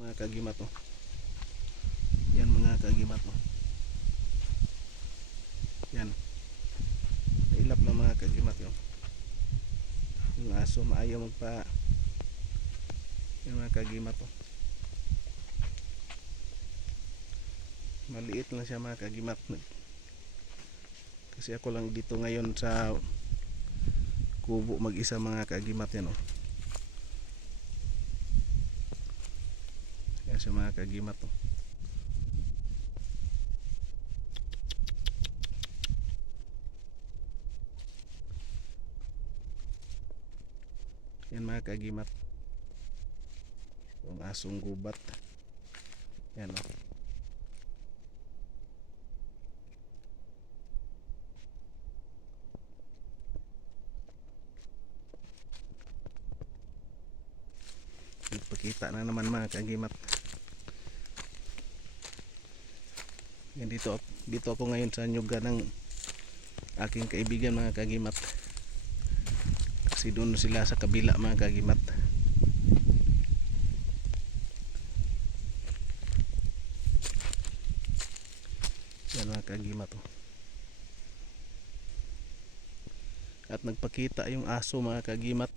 Mga kagimat oh. Yan mga kagimat oh. Yan. Nailap na mga kagimat yun. Yung aso maayaw magpa. Yan mga kagimat oh. Maliit lang siya mga kagimat. Kasi ako lang dito ngayon sa kubo mag-isa mga kagimat yan oh. Yan siya mga kagimat oh. Yan mga kagimat. Yung asong gubat. Yan oh. Ipakita na naman mga kagimat. Yan dito ako ngayon sa nyuga ng aking kaibigan mga kagimat. Kasi doon sila sa kabila mga kagimat. Yan mga kagimat oh. At nagpakita yung aso mga kagimat,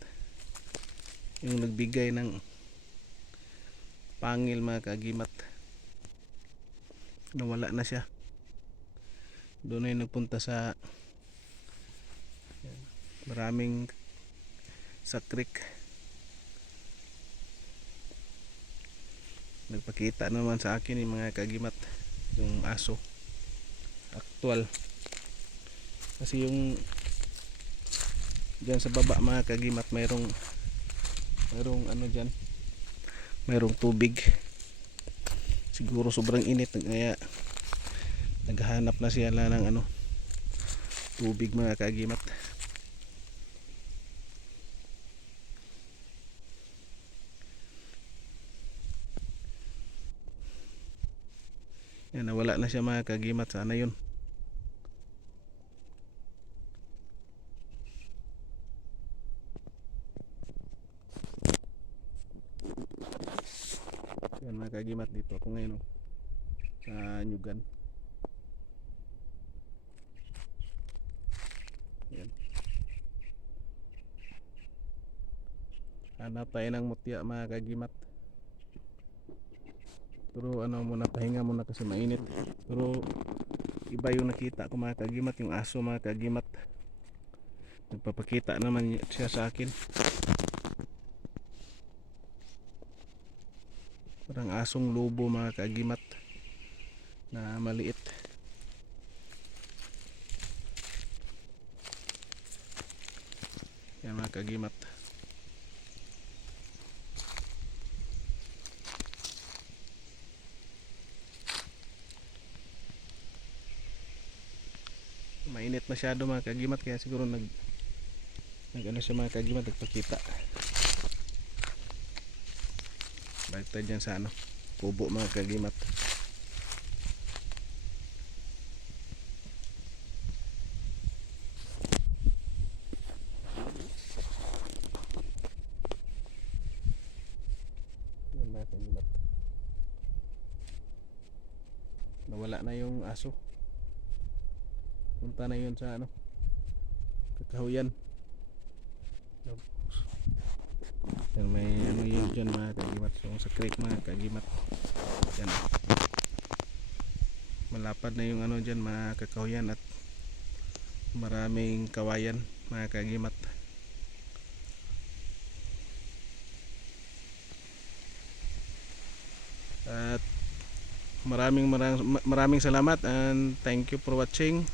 yung nagbigay ng pangil mga kagimat. Nawala na siya. Doon ay nagpunta sa maraming sa creek. Nagpakita naman sa akin yung mga kagimat, yung aso actual. Kasi yung dyan sa baba mga kagimat mayroong ano dyan, mayroong tubig. Siguro sobrang init kaya naghahanap na siya ng ano, tubig mga kagimat. Yan, nawala na siya mga kagimat. Sana yun. Yan mga kagimat, dito ako ngayon oh, sa nyugan. Yan. Hanap tayo ng mutya mga kagimat. Pero ano muna, pahinga muna kasi mainit. Pero iba yung nakita ko mga kagimat, yung aso mga kagimat. Nagpapakita naman siya sa akin. Parang asong lobo mga kagimat na maliit. Yan mga kagimat. Mainit masyado mga kagimat, kaya siguro nag ano siya mga kagimat, nagpakita. Balik tayo dyan sa ano, kubo mga kagimat. Yan mga kagimat. Nawala na yung aso. Punta na yun sa ano, kakahuyan. Yan, may ano yun dyan mga kagimat. So sa creek mga kagimat. Yan. Malapad na yung ano dyan mga kakahuyan at maraming kawayan mga kagimat. At maraming salamat and thank you for watching.